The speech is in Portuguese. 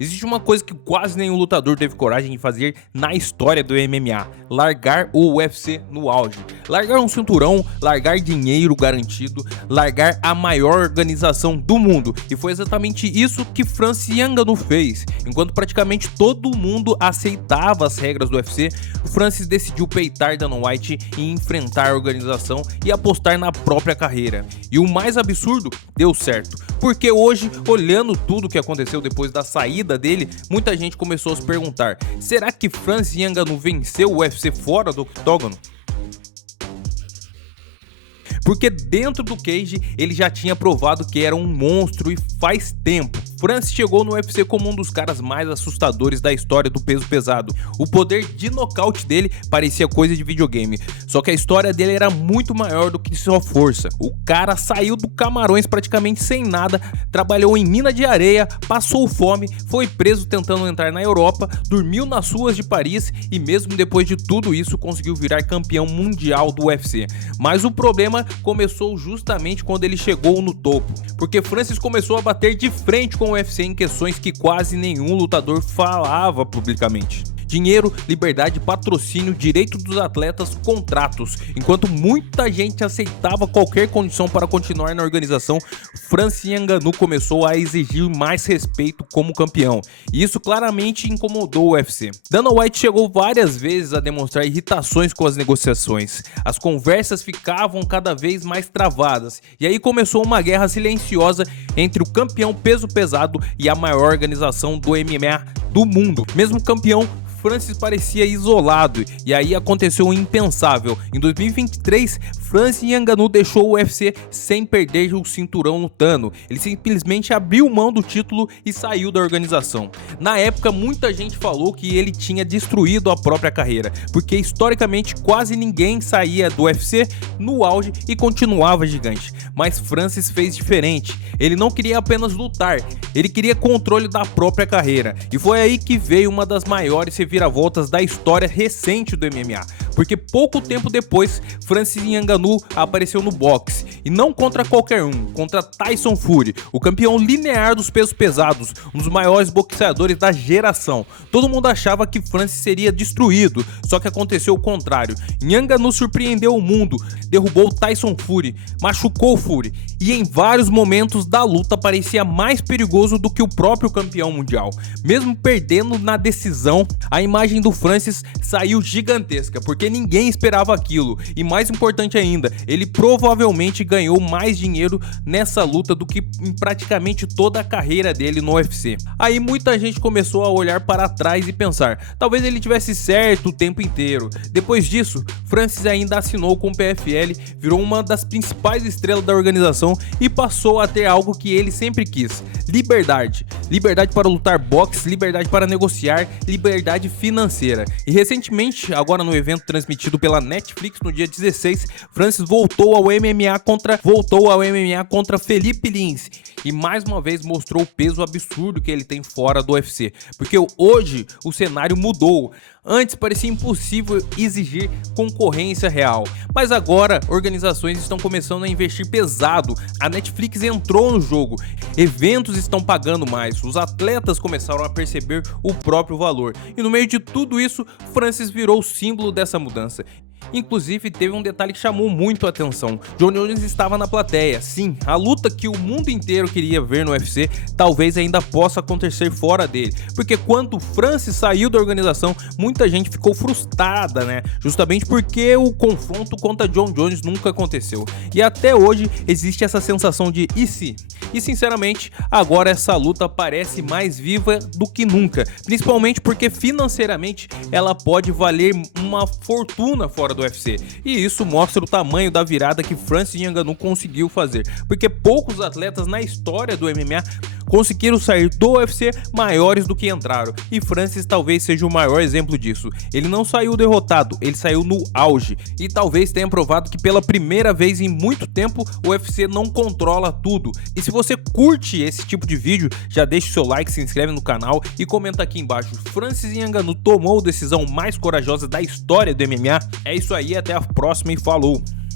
Existe uma coisa que quase nenhum lutador teve coragem de fazer na história do MMA: largar o UFC no auge. Largar um cinturão, largar dinheiro garantido, largar a maior organização do mundo. E foi exatamente isso que Francis Ngannou fez. Enquanto praticamente todo mundo aceitava as regras do UFC, Francis decidiu peitar Dana White e enfrentar a organização e apostar na própria carreira. E o mais absurdo, deu certo. Porque hoje, olhando tudo o que aconteceu depois da saída dele, muita gente começou a se perguntar: será que Francis Ngannou venceu o UFC fora do octógono? Porque dentro do cage ele já tinha provado que era um monstro e faz tempo. Francis chegou no UFC como um dos caras mais assustadores da história do peso pesado. O poder de nocaute dele parecia coisa de videogame, só que a história dele era muito maior do que sua força. O cara saiu do Camarões praticamente sem nada, trabalhou em mina de areia, passou fome, foi preso tentando entrar na Europa, dormiu nas ruas de Paris e mesmo depois de tudo isso conseguiu virar campeão mundial do UFC. Mas o problema começou justamente quando ele chegou no topo, porque Francis começou a bater de frente com o UFC em questões que quase nenhum lutador falava publicamente: dinheiro, liberdade, patrocínio, direito dos atletas, contratos. Enquanto muita gente aceitava qualquer condição para continuar na organização, Francis Ngannou começou a exigir mais respeito como campeão, e isso claramente incomodou o UFC. Dana White chegou várias vezes a demonstrar irritações com as negociações. As conversas ficavam cada vez mais travadas, e aí começou uma guerra silenciosa entre o campeão peso pesado e a maior organização do MMA do mundo. Mesmo campeão, Francis parecia isolado, e aí aconteceu o impensável. Em 2023, Francis Ngannou deixou o UFC sem perder o cinturão lutando. Ele simplesmente abriu mão do título e saiu da organização. Na época, muita gente falou que ele tinha destruído a própria carreira, porque historicamente quase ninguém saía do UFC no auge e continuava gigante. Mas Francis fez diferente. Ele não queria apenas lutar, ele queria controle da própria carreira. E foi aí que veio uma das maiores reviravoltas da história recente do MMA. Porque pouco tempo depois, Francis Ngannou apareceu no boxe, e não contra qualquer um, contra Tyson Fury, o campeão linear dos pesos pesados, um dos maiores boxeadores da geração. Todo mundo achava que Francis seria destruído, só que aconteceu o contrário. Ngannou surpreendeu o mundo, derrubou Tyson Fury, machucou Fury, e em vários momentos da luta parecia mais perigoso do que o próprio campeão mundial. Mesmo perdendo na decisão, a imagem do Francis saiu gigantesca, porque ninguém esperava aquilo, e mais importante ainda, ele provavelmente ganhou mais dinheiro nessa luta do que em praticamente toda a carreira dele no UFC. Aí muita gente começou a olhar para trás e pensar: talvez ele tivesse certo o tempo inteiro. Depois disso, Francis ainda assinou com o PFL, virou uma das principais estrelas da organização e passou a ter algo que ele sempre quis: liberdade. Liberdade para lutar boxe, liberdade para negociar, liberdade financeira. E recentemente, agora no evento transmitido pela Netflix no dia 16, Francis voltou ao MMA contra Felipe Lins, e mais uma vez mostrou o peso absurdo que ele tem fora do UFC, porque hoje o cenário mudou. Antes parecia impossível exigir concorrência real, mas agora organizações estão começando a investir pesado. A Netflix entrou no jogo, eventos estão pagando mais, os atletas começaram a perceber o próprio valor, e no meio de tudo isso, Francis virou o símbolo dessa mudança. Inclusive, teve um detalhe que chamou muito a atenção: Jon Jones estava na plateia. Sim, a luta que o mundo inteiro queria ver no UFC talvez ainda possa acontecer fora dele, porque quando Francis saiu da organização, muita gente ficou frustrada, né? Justamente porque o confronto contra Jon Jones nunca aconteceu, e até hoje existe essa sensação de e se? E sinceramente, agora essa luta parece mais viva do que nunca, principalmente porque financeiramente ela pode valer uma fortuna fora do UFC, e isso mostra o tamanho da virada que Francis Ngannou conseguiu fazer, porque poucos atletas na história do MMA conseguiram sair do UFC maiores do que entraram, e Francis talvez seja o maior exemplo disso. Ele não saiu derrotado, ele saiu no auge, e talvez tenha provado que pela primeira vez em muito tempo o UFC não controla tudo. E se você curte esse tipo de vídeo, já deixa o seu like, se inscreve no canal e comenta aqui embaixo: Francis Ngannou tomou a decisão mais corajosa da história do MMA? É isso aí, até a próxima e falou!